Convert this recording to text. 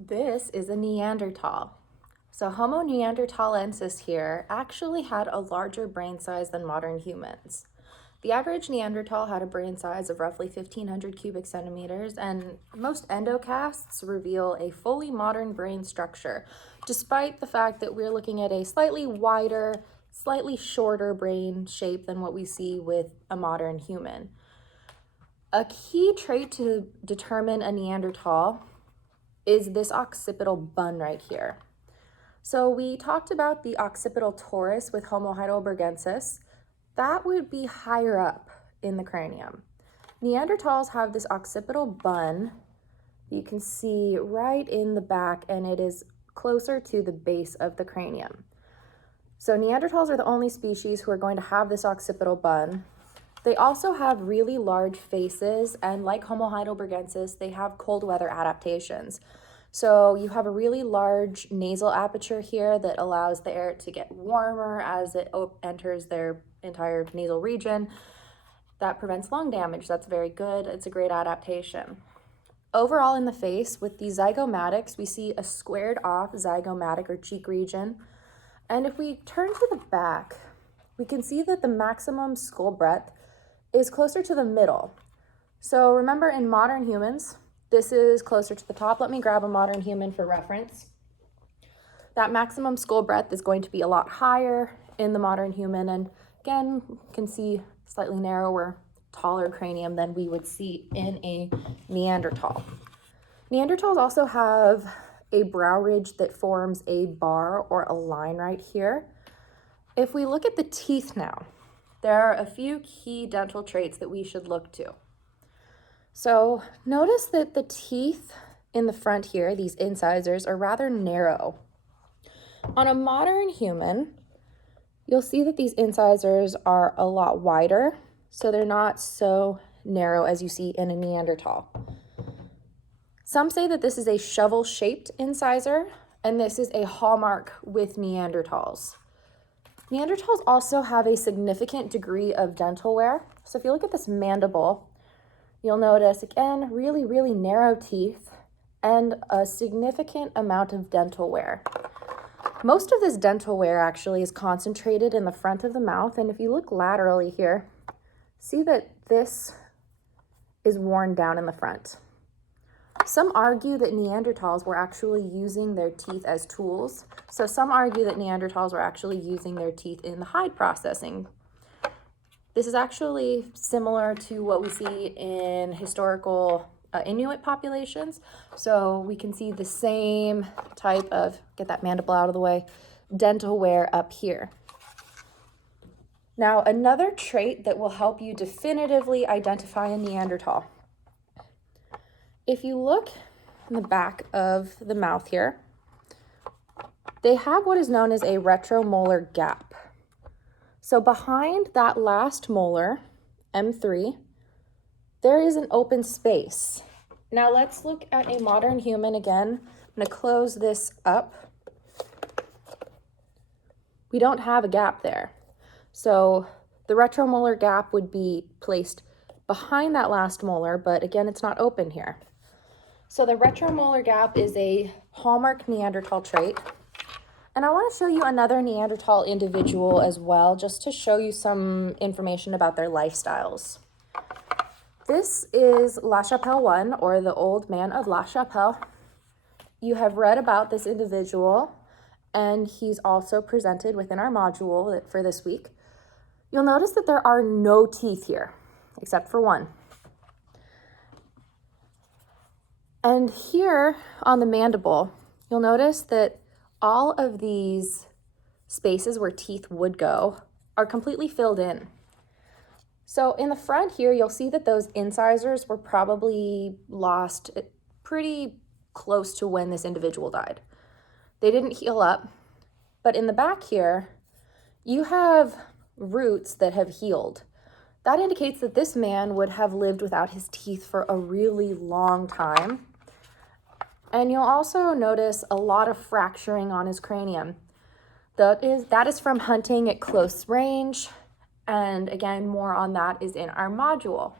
This is a Neanderthal. So Homo neanderthalensis here actually had a larger brain size than modern humans. The average Neanderthal had a brain size of roughly 1,500 cubic centimeters, and most endocasts reveal a fully modern brain structure, despite the fact that we're looking at a slightly wider, slightly shorter brain shape than what we see with a modern human. A key trait to determine a Neanderthal is this occipital bun right here. So we talked about the occipital torus with Homo heidelbergensis. That would be higher up in the cranium. Neanderthals have this occipital bun you can see right in the back, and it is closer to the base of the cranium. So Neanderthals are the only species who are going to have this occipital bun. They also have really large faces, and like Homo heidelbergensis, they have cold weather adaptations. So you have a really large nasal aperture here that allows the air to get warmer as it enters their entire nasal region. That prevents lung damage. That's very good. It's a great adaptation. Overall in the face, with the zygomatics, we see a squared off zygomatic or cheek region. And if we turn to the back, we can see that the maximum skull breadth is closer to the middle. So remember, in modern humans, this is closer to the top. Let me grab a modern human for reference. That maximum skull breadth is going to be a lot higher in the modern human. And again, you can see slightly narrower, taller cranium than we would see in a Neanderthal. Neanderthals also have a brow ridge that forms a bar or a line right here. If we look at the teeth now, there are a few key dental traits that we should look to. So notice that the teeth in the front here, these incisors, are rather narrow. On a modern human, you'll see that these incisors are a lot wider, so they're not so narrow as you see in a Neanderthal. Some say that this is a shovel-shaped incisor, and this is a hallmark with Neanderthals. Neanderthals also have a significant degree of dental wear. So if you look at this mandible, you'll notice, again, really, really narrow teeth and a significant amount of dental wear. Most of this dental wear actually is concentrated in the front of the mouth, and if you look laterally here, see that this is worn down in the front. Some argue that Neanderthals were actually using their teeth as tools. So some argue that Neanderthals were actually using their teeth in the hide processing. This is actually similar to what we see in historical Inuit populations. So we can see the same type of, get that mandible out of the way, dental wear up here. Now, another trait that will help you definitively identify a Neanderthal. If you look in the back of the mouth here, they have what is known as a retromolar gap. So behind that last molar, M3, there is an open space. Now let's look at a modern human again. I'm going to close this up. We don't have a gap there. So the retromolar gap would be placed behind that last molar, but again, it's not open here. So the retromolar gap is a hallmark Neanderthal trait. And I want to show you another Neanderthal individual as well, just to show you some information about their lifestyles. This is La Chapelle 1, or the old man of La Chapelle. You have read about this individual, and he's also presented within our module for this week. You'll notice that there are no teeth here, except for one. And here on the mandible, you'll notice that all of these spaces where teeth would go are completely filled in. So in the front here, you'll see that those incisors were probably lost pretty close to when this individual died. They didn't heal up, but in the back here, you have roots that have healed. That indicates that this man would have lived without his teeth for a really long time. And you'll also notice a lot of fracturing on his cranium. That is from hunting at close range. And again, more on that is in our module.